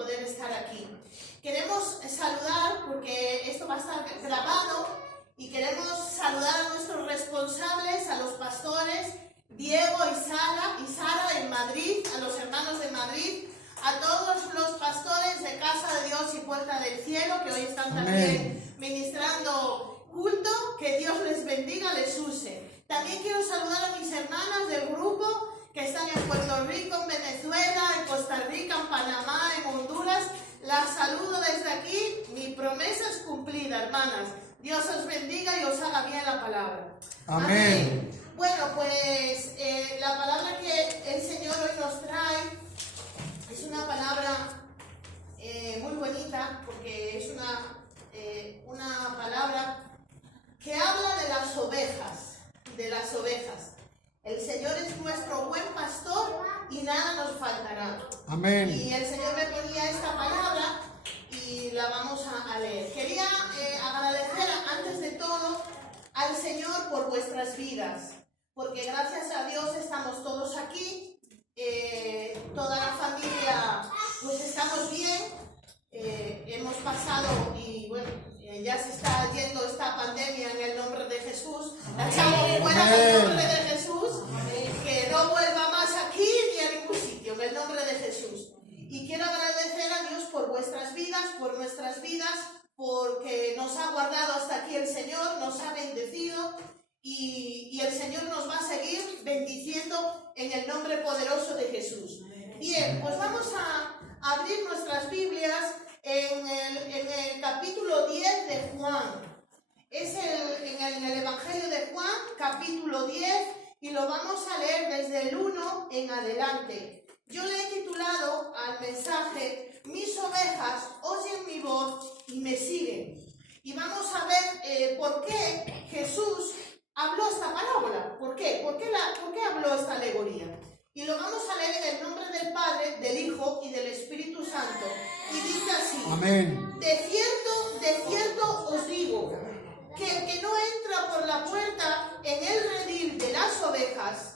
poder estar aquí. Queremos saludar, porque esto va a estar grabado, y queremos saludar a nuestros responsables, a los pastores, Diego y Sara en Madrid, a los hermanos de Madrid, a todos los pastores de Casa de Dios y Puerta del Cielo, que hoy están también ministrando culto. Que Dios les bendiga, les use. También quiero saludar a mis hermanas del grupo que están en Puerto Rico, en Venezuela, en Costa Rica, en Panamá, en Honduras. Las saludo desde aquí. Mi promesa es cumplida, hermanas. Dios os bendiga y os haga bien la palabra. Amén. Bueno, pues la palabra que el Señor hoy nos trae es una palabra muy bonita, porque es una palabra que habla de las ovejas, El Señor es nuestro buen pastor y nada nos faltará. Amén. Y el Señor me ponía esta palabra y la vamos a leer. Quería agradecer antes de todo al Señor por vuestras vidas, porque gracias a Dios estamos todos aquí, toda la familia, pues estamos bien. Hemos pasado y bueno, ya se está yendo esta pandemia en el nombre de Jesús. La echamos fuera en el nombre de Jesús. Que no vuelva más aquí ni a ningún sitio, en el nombre de Jesús. Y quiero agradecer a Dios por vuestras vidas, por nuestras vidas, porque nos ha guardado hasta aquí el Señor, nos ha bendecido y el Señor nos va a seguir bendiciendo en el nombre poderoso de Jesús. Bien, pues vamos a abrir nuestras Biblias en el capítulo 10 de Juan. Es en el Evangelio de Juan, capítulo 10, y lo vamos a leer desde el 1 en adelante. Yo le he titulado al mensaje: Mis ovejas oyen mi voz y me siguen. Y vamos a ver por qué Jesús habló esta parábola. ¿Por qué? ¿Por qué habló esta alegoría? Y lo vamos a leer en el nombre del Padre, del Hijo y del Espíritu Santo. Y dice así: Amén. de cierto os digo, que el que no entra por la puerta en el redil de las ovejas,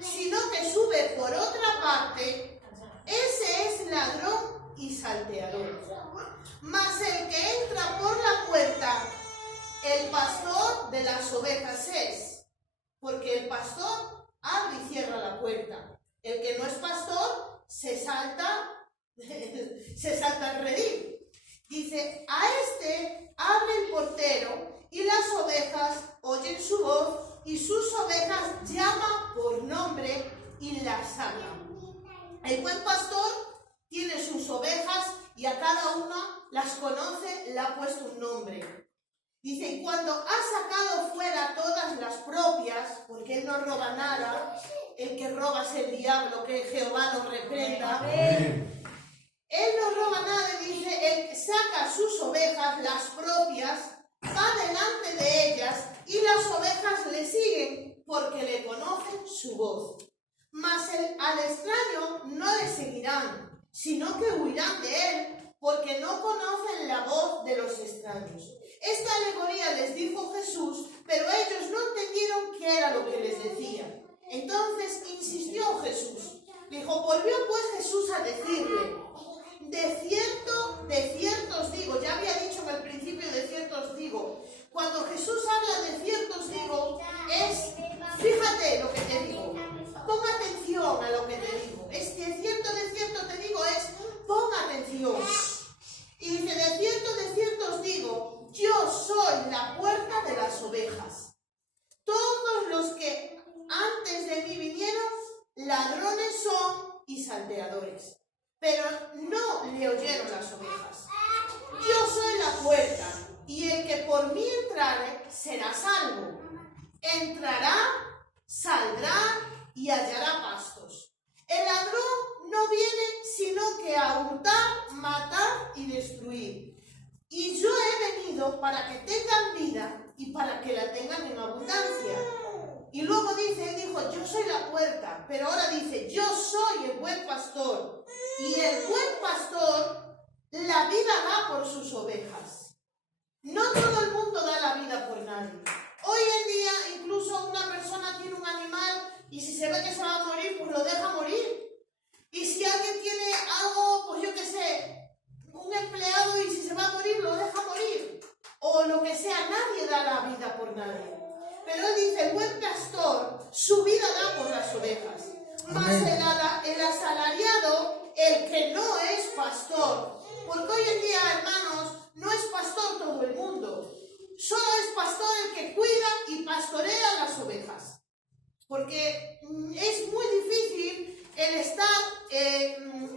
sino que sube por otra parte, ese es ladrón y salteador. Mas el que entra por la puerta, el pastor de las ovejas es, porque el pastor abre y cierra la puerta. El que no es pastor se salta el redil. Dice: a este abre el portero y las ovejas oyen su voz y sus ovejas llama por nombre y las saca. El buen pastor tiene sus ovejas y a cada una las conoce, le ha puesto un nombre. Dice: y cuando ha sacado fuera todas las propias, porque él no roba nada, el que roba es el diablo, que Jehová lo reprenda. Amén. Él no roba nada, y dice: él saca sus ovejas, las propias, va delante de ellas, y las ovejas le siguen, porque le conocen su voz. Mas al extraño no le seguirán, sino que huirán de él, porque no conocen la voz de los extraños. Esta alegoría les dijo Jesús, pero ellos no entendieron qué era lo que les decía. Entonces insistió Jesús. Volvió pues Jesús a decirle: de cierto os digo. Ya había dicho en el principio: de cierto os digo. Cuando Jesús habla de cierto os digo, es, fíjate lo que te digo, pon atención a lo que te digo. Es de cierto te digo, es pon atención. Y dice: de cierto os digo, yo soy la puerta de las ovejas. Todos los que antes de mí vinieron, ladrones son y salteadores, pero no le oyeron las ovejas. Yo soy la puerta, y el que por mí entrare será salvo. Entrará, saldrá y hallará pastos. El ladrón no viene sino que a hurtar, matar y destruir. Y yo he venido para que tengan vida y para que la tengan en abundancia. Y luego dice, él dijo: yo soy la puerta, pero ahora dice: yo soy el buen pastor. Y el buen pastor la vida da por sus ovejas. No todo el mundo da la vida por nadie. Hoy en día incluso una persona tiene un animal y si se ve que se va a morir, pues lo deja morir. Y si alguien tiene algo, pues yo qué sé, el buen pastor su vida da por las ovejas. Mas el asalariado, el que no es pastor, porque hoy en día, hermanos, no es pastor todo el mundo. Solo es pastor el que cuida y pastorea las ovejas. Porque es muy difícil el estar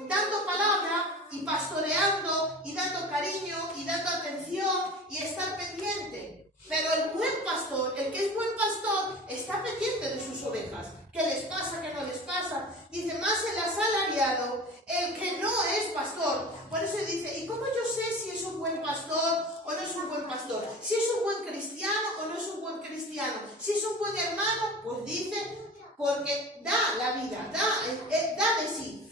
dando palabra y pastoreando y dando cariño y dando atención y estar pendiente. Pero el buen pastor, el que es buen pastor, está pendiente de sus ovejas. ¿Qué les pasa? ¿Qué no les pasa? Dice, más el asalariado, el que no es pastor. Por eso dice, ¿y cómo yo sé si es un buen pastor o no es un buen pastor? Si es un buen cristiano o no es un buen cristiano. Si es un buen hermano, pues dice, porque da la vida, da de sí.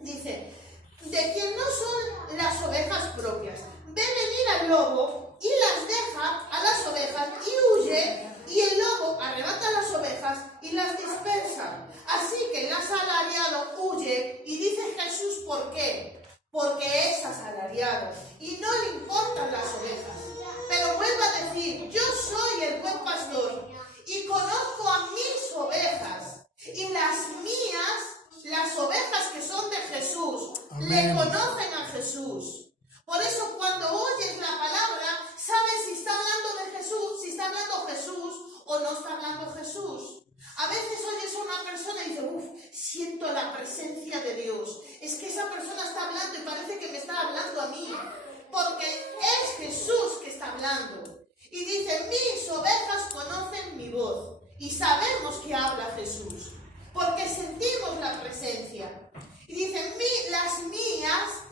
Dice, de quien no son las ovejas propias. Ve venir al lobo y las deja a las ovejas y huye, y el lobo arrebata las ovejas y las dispersa. Así que el asalariado huye, y dice Jesús, ¿por qué? Porque es asalariado y no le importan las ovejas. Pero vuelvo a decir, yo soy el buen pastor y conozco a mis ovejas, y las mías, las ovejas que son de Jesús, le conocen a Jesús. Por eso cuando oyes la palabra, sabes si está hablando de Jesús, si está hablando Jesús o no está hablando Jesús. A veces oyes a una persona y dices, siento la presencia de Dios. Es que esa persona está hablando y parece que me está hablando a mí. Porque es Jesús que está hablando. Y dice, mis ovejas conocen mi voz. Y sabemos que habla Jesús. Porque sentimos la presencia. Y dice,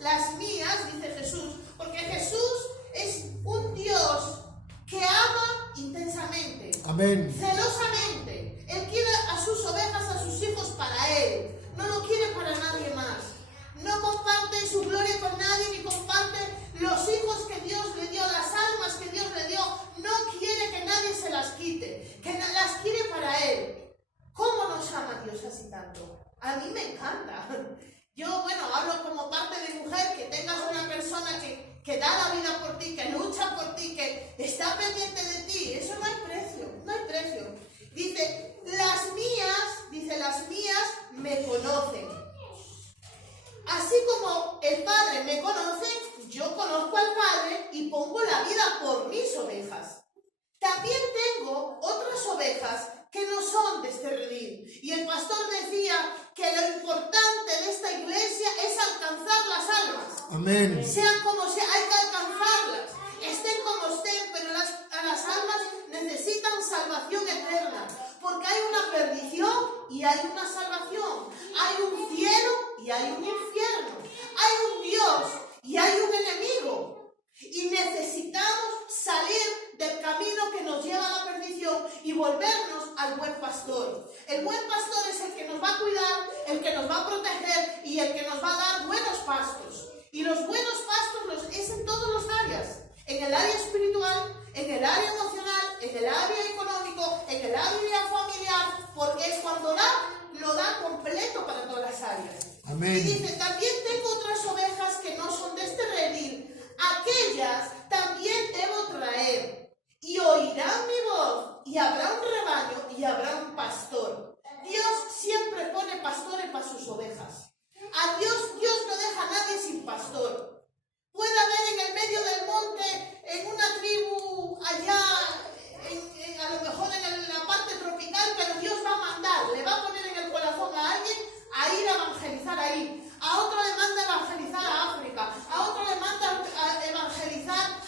las mías, dice Jesús, porque Jesús es un Dios que ama intensamente, Amén. celosamente. Él quiere a sus ovejas, a sus hijos para Él, no lo quiere para nadie más. No comparte su gloria con nadie, ni comparte los hijos que Dios le dio, las almas que Dios le dio. No quiere que nadie se las quite, que las quiere para Él. ¿Cómo nos ama Dios así tanto? A mí me encanta. Yo, hablo como parte de mujer, que tengas una persona que da la vida por ti, que lucha por ti, que está pendiente de ti. Eso no hay precio, no hay precio. Dice, las mías me conocen. Así como el Padre me conoce, yo conozco al Padre y pongo la vida por mis ovejas. También tengo otras ovejas que no son de este redil. Y el pastor decía que lo importante de esta iglesia es alcanzar las almas. Amén. Sean como sean, hay que alcanzarlas. Estén como estén, pero las almas necesitan salvación eterna. Porque hay una perdición y hay una salvación. Hay un cielo y hay un infierno. Hay un Dios y hay un enemigo. Y necesitamos salir del camino que nos lleva a la perdición y volvernos al buen pastor. El buen pastor es el que nos va a cuidar, el que nos va a proteger y el que nos va a dar buenos pastos. Y los buenos pastos es en todas las áreas. En el área espiritual, en el área emocional, en el área económico, en el área familiar, porque es cuando lo da completo para todas las áreas. Amén. Y dice, también tengo otras ovejas que no son de este redil. Aquellas también debo traer, y oirán mi voz, y habrá un rebaño, y habrá un pastor. Dios siempre pone pastores para sus ovejas. A Dios no deja a nadie sin pastor. Puede haber en el medio del monte, en una tribu allá, a lo mejor en la parte tropical, pero Dios va a mandar, le va a poner en el corazón a alguien a ir a evangelizar ahí. A otro le manda a evangelizar a África, a otro le manda a evangelizar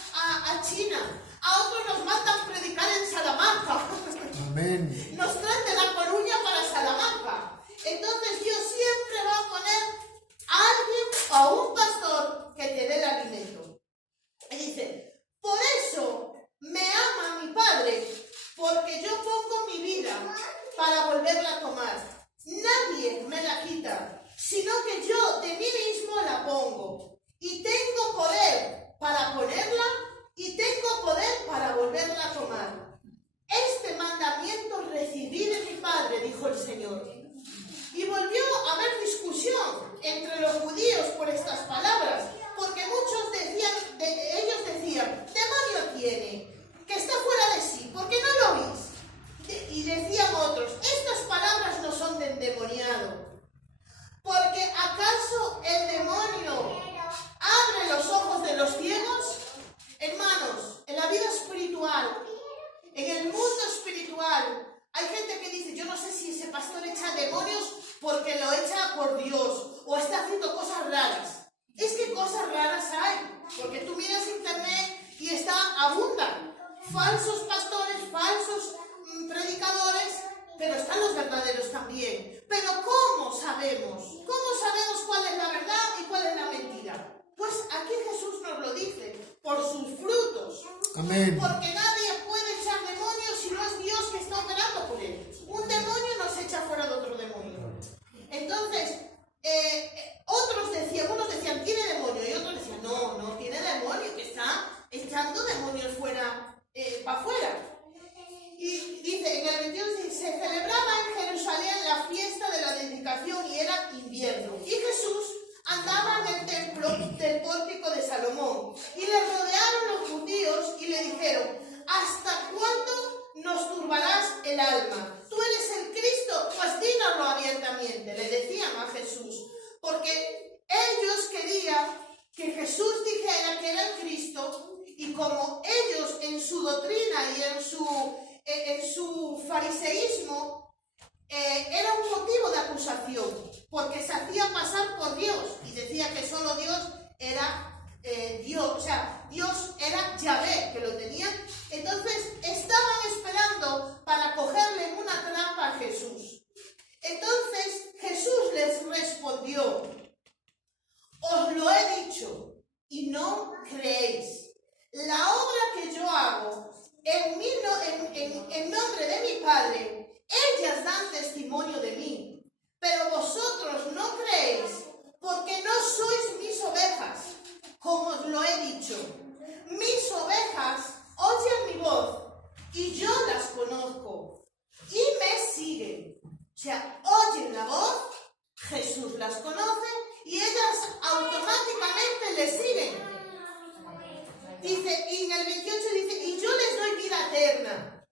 dice, por sus frutos. Amén. Porque nadie puede echar demonios si no es Dios que está operando por él. Un demonio no se echa fuera de otro demonio. Entonces, unos decían, tiene demonio, y otros decían, no tiene demonio, que está echando demonios fuera, para afuera. Y dice, en el 22 dice, se celebraba en Jerusalén la fiesta de la dedicación y era invierno. Y Jesús andaba en el templo del pórtico de Salomón. Y le rodearon los judíos y le dijeron, ¿hasta cuándo nos turbarás el alma? ¿Tú eres el Cristo? Pues dínoslo abiertamente, le decían a Jesús. Porque ellos querían que Jesús dijera que era el Cristo, y como ellos en su doctrina y en su fariseísmo era un motivo de acusación, porque se hacía pasar por Dios y decía que solo Dios era Dios, o sea, Dios era Yahvé, que lo tenían. Entonces estaban esperando para cogerle en una trampa a Jesús. Entonces Jesús les respondió, os lo he dicho y no creéis. La obra que yo hago en nombre de mi Padre, ellas dan testimonio de mí, pero vosotros no creéis, porque no sois mis ovejas, como os lo he dicho. Mis ovejas oyen mi voz, y yo las conozco, y me siguen. O sea, oyen la voz, Jesús las conoce, y ellas automáticamente le siguen. Dice, y en el 28 dice, y yo les doy vida eterna,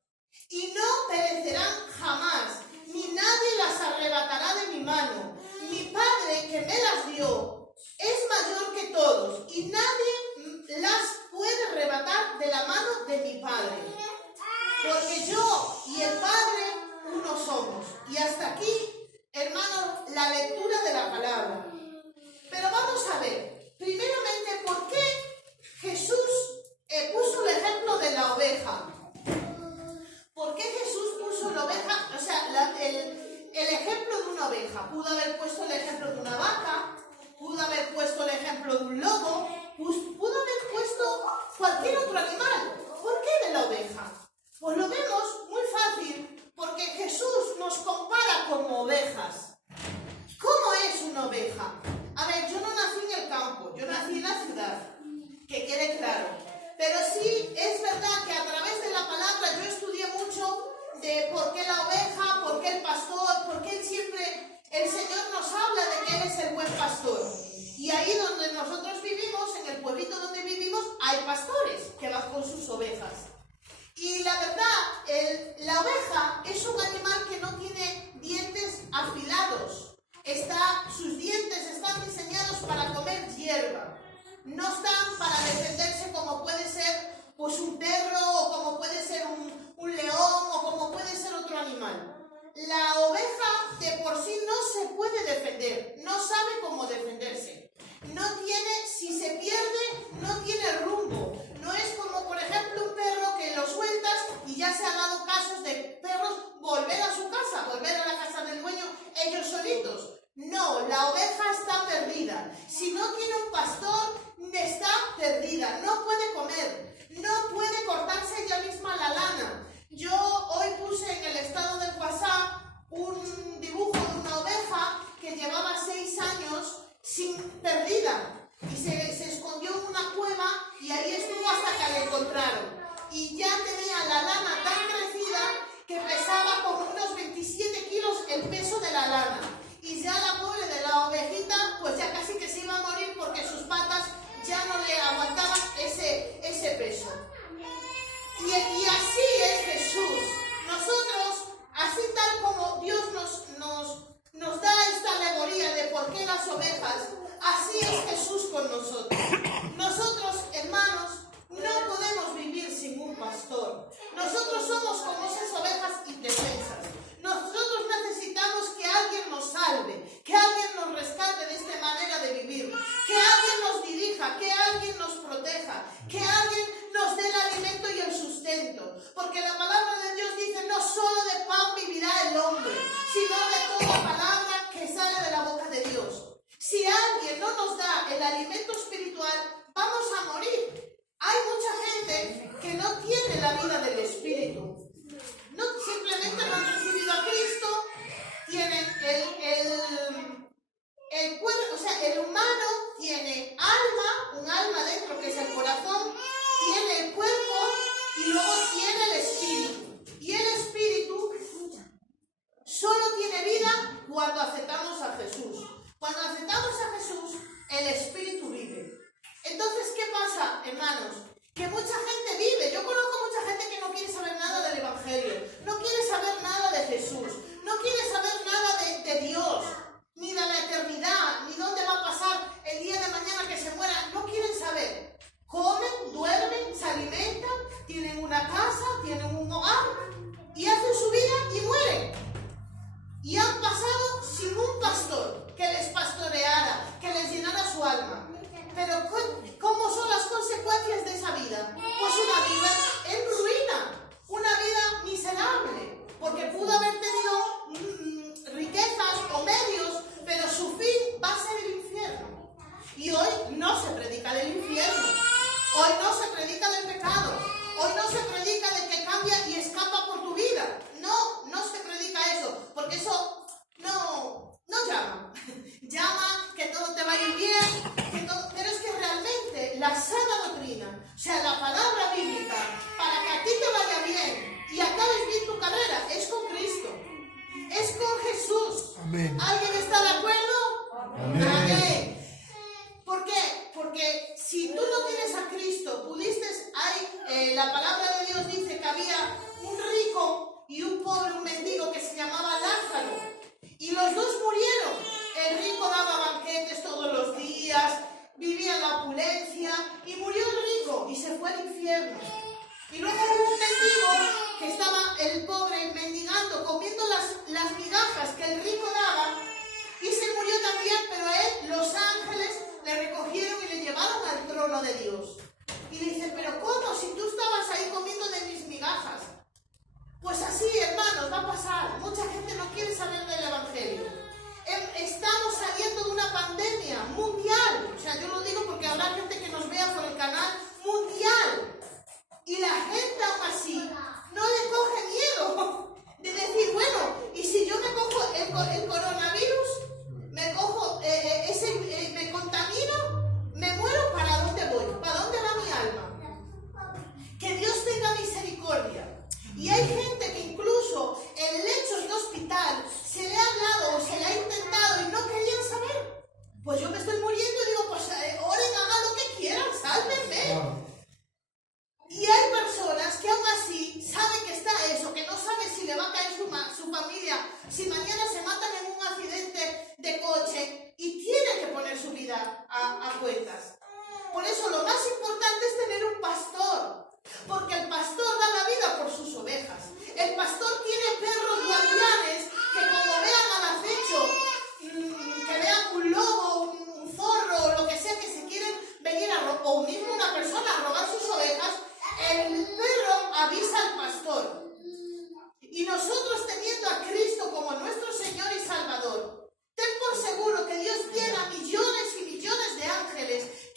y no perecerán jamás, ni nadie las arrebatará de mi mano. Mi Padre que me las dio es mayor que todos, y nadie las puede arrebatar de la mano de mi Padre. Porque yo y el Padre uno somos. Y hasta aquí, hermanos, la lectura de la palabra. Pero vamos a ver, primeramente, ¿por qué Jesús puso el ejemplo de la oveja? ¿Por qué Jesús puso la oveja? O sea, el ejemplo de una oveja. Pudo haber puesto el ejemplo de una vaca, pudo haber puesto el ejemplo de un lobo, pudo haber puesto cualquier otro animal. ¿Por qué de la oveja? Pues lo vemos muy fácil, porque Jesús nos compara como ovejas. ¿Cómo es una oveja? A ver, yo no nací en el campo, yo nací en la ciudad, que quede claro. Pero sí es verdad que a través de la palabra yo estudié mucho de por qué la oveja, por qué el pastor, por qué siempre el Señor nos habla de que Él es el buen pastor. Y ahí donde nosotros vivimos, en el pueblito donde vivimos, hay pastores que van con sus ovejas. Y la verdad, la oveja es un animal que no tiene dientes afilados. Sus dientes están diseñados para comer hierba. No están para defenderse como puede ser pues un perro, o como puede ser un león, o como puede ser otro animal. La oveja de por sí no se puede defender, no sabe cómo defenderse. No tiene, si se pierde, no tiene rumbo. No es como, por ejemplo, un perro que lo sueltas y ya se ha dado casos de perros volver a su casa, volver a la casa del dueño ellos solitos. No, la oveja está perdida. Si no tiene un pastor, está perdida. No puede comer, no puede cortarse ella misma la lana. Yo hoy puse en el estado del WhatsApp un dibujo de una oveja que llevaba 6 años perdida y se escondió en una cueva y ahí estuvo hasta que la encontraron. Y ya tenía la lana tan crecida que pesaba como unos 27 kilos el peso de la lana. Y ya la pobre de la ovejita, pues ya casi que se iba a morir porque sus patas ya no le aguantaban ese peso. Y así es Jesús. Nosotros, así tal como Dios nos da esta alegoría de por qué las ovejas, así es Jesús con nosotros. Nosotros, hermanos, no podemos vivir sin un pastor. Nosotros somos como esas ovejas indefensas. Nosotros necesitamos que alguien nos salve, que alguien nos rescate de esta manera de vivir, que alguien nos dirija, que alguien nos proteja, que alguien nos dé el alimento y el sustento. Porque la palabra de Dios dice, no solo de pan vivirá el hombre, sino de toda palabra que sale de la boca de Dios. Si alguien no nos da el alimento espiritual, vamos a morir. la vida del Espíritu. No simplemente no han recibido a Cristo, tienen el cuerpo, o sea, el humano tiene alma, un alma dentro que es el corazón, tiene el cuerpo y luego tiene el espíritu. Y el espíritu solo tiene vida cuando aceptamos a Jesús. Cuando aceptamos a Jesús, el espíritu vive. Entonces, ¿qué pasa, hermanos? Que mucha gente vive. Yo conozco mucha gente que no quiere saber nada del Evangelio, no quiere saber nada de Jesús, no quiere saber nada de Dios, ni de la eternidad, ni dónde va a pasar el día de mañana que se muera. No quieren saber. Comen, duermen, se alimentan, tienen una casa, tienen un hogar y hacen su vida y mueren. Y han pasado sin un pastor que les pastoreara, que les llenara su alma. Pero ¿cómo son las consecuencias de esa vida? Pues una vida en ruina, una vida miserable, porque pudo haber tenido riquezas o medios, pero su fin va a ser el infierno. Y hoy no se predica del infierno, hoy no se predica del pecado, hoy no se predica de que cambia y escapa por tu vida. No se predica eso, porque eso no llama. Llama que todo te va a ir bien, pero es que realmente la sana doctrina, o sea, la palabra bíblica, para que a ti te vaya bien y acabes bien tu carrera, es con Cristo, es con Jesús. Amén. ¿Alguien está de acuerdo? Amén. Amén. ¿Por qué? Porque si tú no tienes a Cristo, la palabra de Dios dice que había un rico y un pobre, un mendigo que se llamaba Lázaro, y los dos murieron. El rico daba banquetes todos los días, vivía en la opulencia, y murió el rico y se fue al infierno. Y luego hubo un mendigo que estaba, el pobre, mendigando, comiendo las migajas que el rico daba, y se murió también, pero a él los ángeles le recogieron y le llevaron al trono de Dios. Y le dicen, pero ¿cómo? Si tú estabas ahí comiendo de mis migajas. Pues así, hermanos, va a pasar. Mucha gente no quiere saber del Evangelio. Estamos saliendo de una pandemia mundial. O sea, yo lo digo porque habrá gente que nos vea por el canal mundial. Y la gente aún así no le coge miedo de decir, bueno, y si yo me cojo el coronavirus, me cojo me contamino, me muero, ¿para dónde voy? ¿Para dónde va mi alma? Que Dios tenga misericordia. Y hay gente que incluso en lechos de hospital se le ha hablado o se le ha intentado y no querían saber. Pues yo me estoy muriendo y digo, pues oren, hagan lo que quieran, sálvenme. Y hay personas que aún así saben que está eso, que no saben si le va a caer su familia, si mañana se matan en un accidente de coche y tienen que poner su vida a cuentas. Por eso lo más importante es tener un pastor, porque el pastor da la vida por sus ovejas. El pastor tiene perros guardianes que como vean al acecho, que vean un lobo, un zorro o lo que sea, que se quieren venir o mismo una persona a robar sus ovejas, el perro avisa al pastor. Y nosotros teniendo a Cristo como nuestro Señor y Salvador, ten por seguro que Dios tiene a millones y millones de ángeles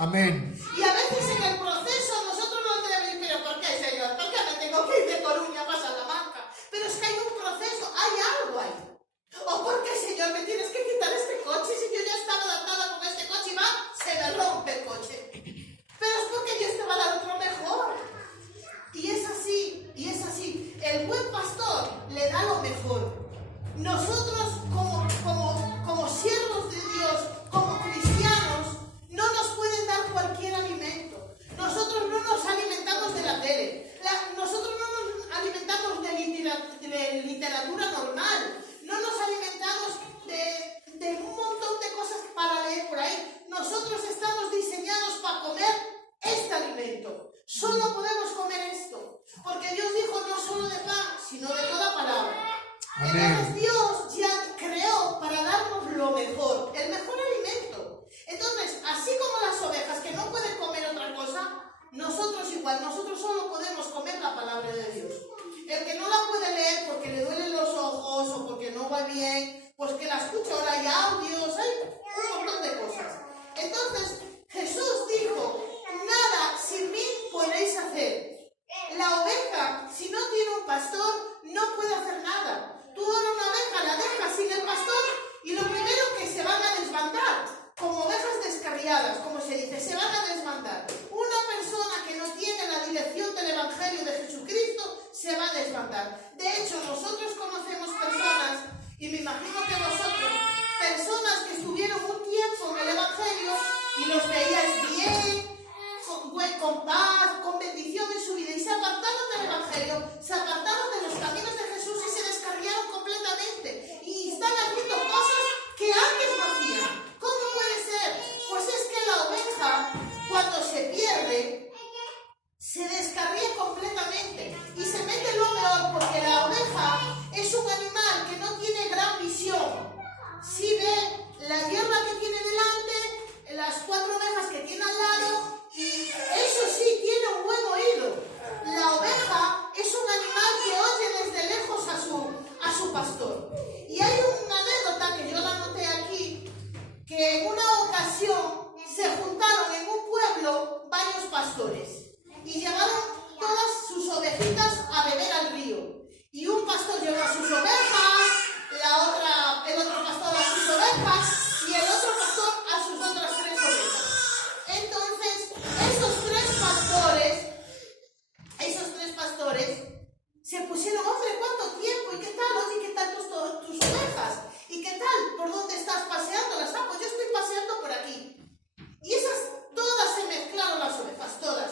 Amén. Y a veces en el proceso nosotros no tenemos, pero ¿por qué, Señor? ¿Por qué me tengo que ir de Coruña a Salamanca? Pero es que hay un proceso, hay algo ahí. ¿O por qué, Señor, me tienes que quitar este coche? Si yo ya estaba adaptada con este coche y va, se me rompe el coche. Pero es porque Dios te va a dar otro mejor. Y es así, y es así. El buen pastor le da lo mejor. Nosotros como siervos de Dios, como cristianos, no nos pueden dar cualquier alimento. Nosotros no nos alimentamos de la tele. Nosotros no nos alimentamos de literatura normal. No nos alimentamos de un montón de cosas para leer por ahí. Nosotros estamos diseñados para comer este alimento. Solo podemos comer esto. Porque Dios dijo no solo de pan, sino de toda palabra. Entonces Dios ya creó para darnos lo mejor, el mejor alimento. Entonces, así como las ovejas que no pueden comer otra cosa, nosotros igual, nosotros solo podemos comer la palabra de Dios. El que no la puede leer porque le duelen los ojos o porque no va bien, pues que la escuche, ahora hay audios, hay un montón de cosas. Entonces, Jesús dijo, nada sin mí podéis hacer. La oveja, si no tiene un pastor, no puede hacer nada. Tú ahora una oveja la dejas sin el pastor y lo primero que se van a desbandar, como ovejas descarriadas, como se dice, se van a desbandar. Una persona que no tiene la dirección del Evangelio de Jesucristo se va a desbandar. De hecho, nosotros conocemos personas, y me imagino que vosotros, personas que estuvieron un tiempo en el Evangelio y los veíais bien, con paz, con bendición en su vida, y se apartaron del Evangelio, se apartaron de los caminos de Jesús y se descarriaron completamente y están haciendo cosas que antes no hacían. ¿Cómo puede ser? Pues es que la oveja, cuando se pierde, se descarría completamente y se mete lo peor, porque la oveja es un animal que no tiene gran visión. Si ve la hierba que tiene delante, las 4 ovejas que tiene al lado, y eso sí, tiene un buen oído. La oveja es un animal que oye desde lejos a su pastor. Y hay una anécdota que yo la anoté aquí, que en una ocasión se juntaron en un pueblo varios pastores y llevaron todas sus ovejitas a beber al río. Y un pastor llevó a sus ovejas, el otro pastor a sus ovejas y el otro pastor a sus otras 3 ovejas. Entonces, esos tres pastores se pusieron, hombre, ¿cuánto tiempo? ¿Y qué tal? Oye, ¿qué tal tus ovejas? ¿Y qué tal? ¿Por dónde estás paseándolas? Ah, pues yo estoy paseando por aquí. Y esas todas se mezclaron las ovejas, todas.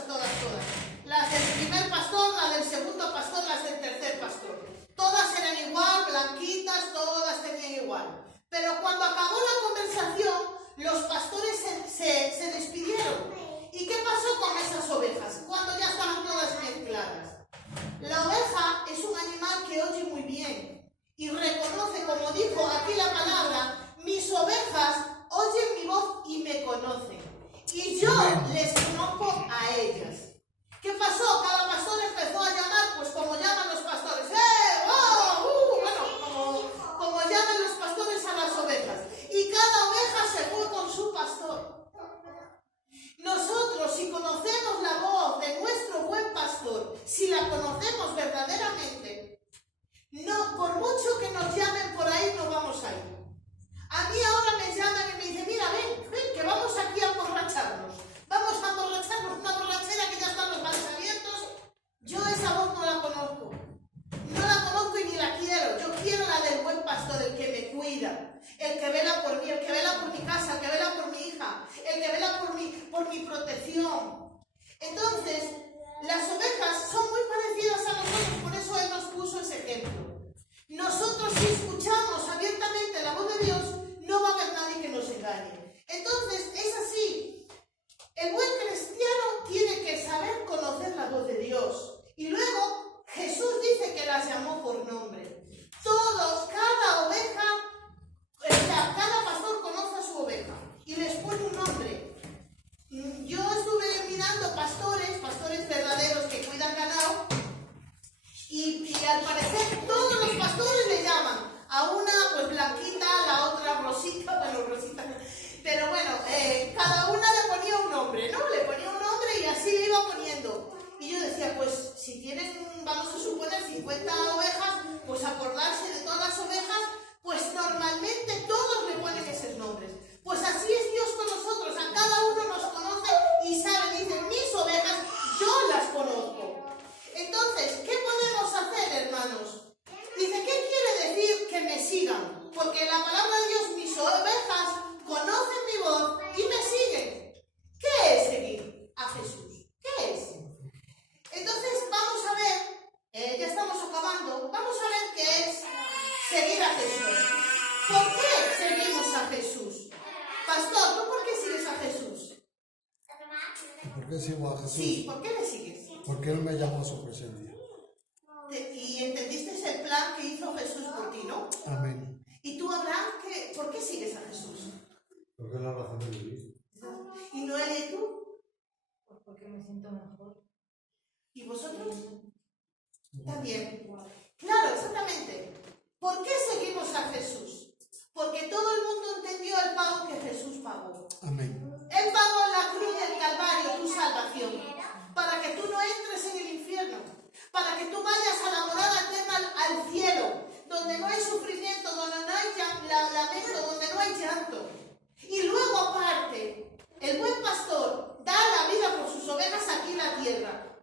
Las del primer pastor, las del segundo pastor, las del tercer pastor. Todas eran igual, blanquitas, todas tenían igual. Pero cuando acabó la conversación, los pastores se despidieron. ¿Y qué pasó con esas ovejas cuando ya estaban todas mezcladas? La oveja es un animal que oye muy bien y reconoce, como dijo aquí la palabra, mis ovejas oyen mi voz y me conocen. Y yo les conozco a ellas. ¿Qué pasó? Cada pastor empezó a llamar, pues como llaman los pastores. Bueno, como llaman los pastores a las ovejas. Y cada oveja se fue con su pastor. Nosotros, si conocemos la voz de nuestro buen pastor, si la conocemos verdaderamente, no, por mucho que nos llamen por ahí, no vamos a ir. A mí ahora me llaman y me dicen, mira, ven, que vamos aquí a emborracharnos. Vamos a emborracharnos, una borrachera que ya están los bares abiertos. Yo esa voz no la conozco. No la conozco y ni la quiero. Yo quiero la del buen pastor, el que me cuida, el que vela por mí, el que vela por mi casa, el que vela por mi hija, el que vela por mi protección. Entonces, las ovejas son muy parecidas a nosotros, por eso Él nos puso ese ejemplo. Nosotros, si escuchamos abiertamente la voz de Dios, no va a haber nadie que nos engañe. Entonces, es así. El buen cristiano tiene que saber conocer la voz de Dios. Y luego, Jesús dice que las llamó por nombre. Todos, cada oveja, cada pastor conoce a su oveja y les pone un nombre. Yo estuve mirando pastores verdaderos que nombre, ¿no? Le ponía un nombre y así le iba poniendo. Y yo decía, pues si tienen, vamos a suponer, 50 ovejas, pues acordarse de todas las ovejas, pues normalmente todos le ponen esos nombres. Pues así es Dios con nosotros, a cada uno nos conoce y sabe, dicen, mis ovejas, yo las conozco. Entonces, ¿qué podemos hacer, hermanos? Dice, ¿qué quiere decir que me sigan? Porque la palabra de Dios, mis ovejas conocen mi voz y me siguen. ¿Qué es seguir a Jesús? ¿Qué es? Entonces, vamos a ver, ya estamos acabando, vamos a ver qué es seguir a Jesús. ¿Por qué seguimos a Jesús? Pastor, ¿tú por qué sigues a Jesús? ¿Por qué sigo a Jesús? Sí, ¿por qué le sigues? Porque Él me llamó a su presencia. Y entendiste el plan que hizo Jesús por ti, ¿no? Amén. ¿Y tú, Abraham, por qué sigues a Jesús? Porque es la razón de vivir. ¿Y Noelia y tú? Pues porque me siento mejor. ¿Y vosotros? También. Claro, exactamente. ¿Por qué seguimos a Jesús? Porque todo el mundo entendió el pago que Jesús pagó. Amén. Él pagó en la cruz del Calvario tu salvación, para que tú no entres en el infierno, para que tú vayas a la morada eterna al cielo, donde no hay sufrimiento, donde no hay lamento, donde no hay llanto. Y luego aparte, el buen pastor da la vida por sus ovejas aquí en la tierra.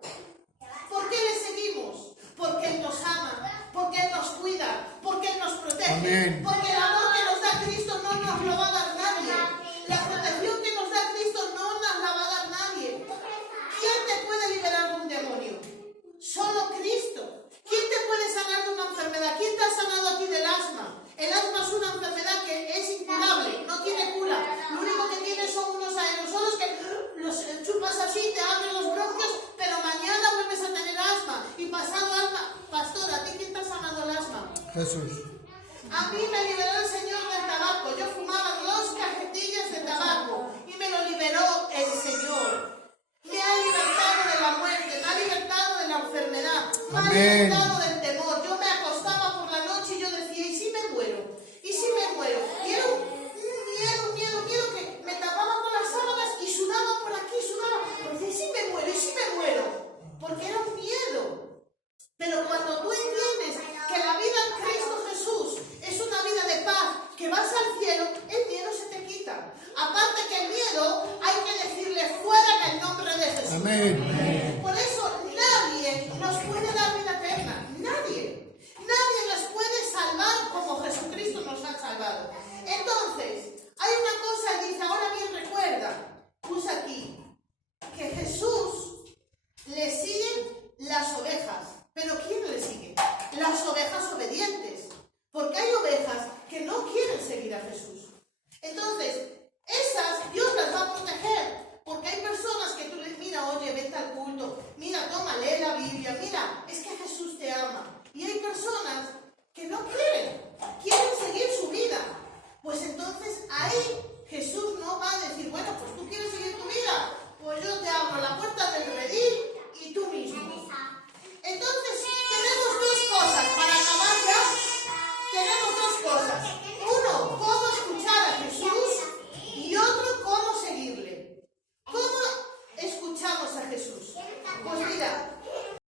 ¿Por qué le seguimos? Porque Él nos ama, porque Él nos cuida, porque Él nos protege, Amén. porque el amor que nos da Cristo no nos lo va a dar nadie. La protección que nos da Cristo no nos la va a dar nadie. ¿Quién te puede liberar de un demonio? Solo Cristo. ¿Quién te puede sanar de una enfermedad? ¿Quién te ha sanado a ti del asma? El asma es una enfermedad que es incurable, no tiene cura. Lo único que tiene son unos aerosolos que los chupas así, te abren los bronquios, pero mañana vuelves a tener asma. Y pasado asma, pastor, ¿a ti quién te ha sanado el asma? Jesús. A mí me liberó el Señor del tabaco. Yo fumaba 2 cajetillas de tabaco y me lo liberó el Señor. Me ha libertado de la muerte, me ha libertado de la enfermedad, me ha Amén. libertado del temor. Yo me acostaba por la noche y yo decía, ¿y si me muero? ¿Y si me muero? Y era un miedo que me tapaba con las sábanas y sudaba por aquí, sudaba. Porque ¿y si me muero? ¿Y si me muero? Porque era un miedo. Pero cuando tú entiendes que la vida en Cristo Jesús es una vida de paz, que vas al cielo, el miedo se te quita. Aparte que el miedo hay que decirle fuera en el nombre de Jesús. Amén. Por eso nadie nos puede dar vida eterna. Nadie. Nadie nos puede salvar como Jesucristo nos ha salvado. Entonces, hay una cosa que dice, ahora bien recuerda, puse aquí, que Jesús le siguen las ovejas. ¿Pero quién le sigue? Las ovejas obedientes. Porque hay ovejas que no quieren seguir a Jesús. Entonces, esas Dios las va a proteger. Porque hay personas que tú les mira, oye, vete al culto. Mira, toma, lee la Biblia. Mira, es que Jesús te ama. Y hay personas que no quieren seguir su vida. Pues entonces ahí Jesús no va a decir, bueno, pues tú quieres seguir tu vida. Pues yo te abro la puerta del redil y tú mismo. Entonces, tenemos 2 cosas para acabar ya. Tenemos 2 cosas. Uno, cómo escuchar a Jesús y otro, cómo seguirle. ¿Cómo escuchamos a Jesús? Pues mira,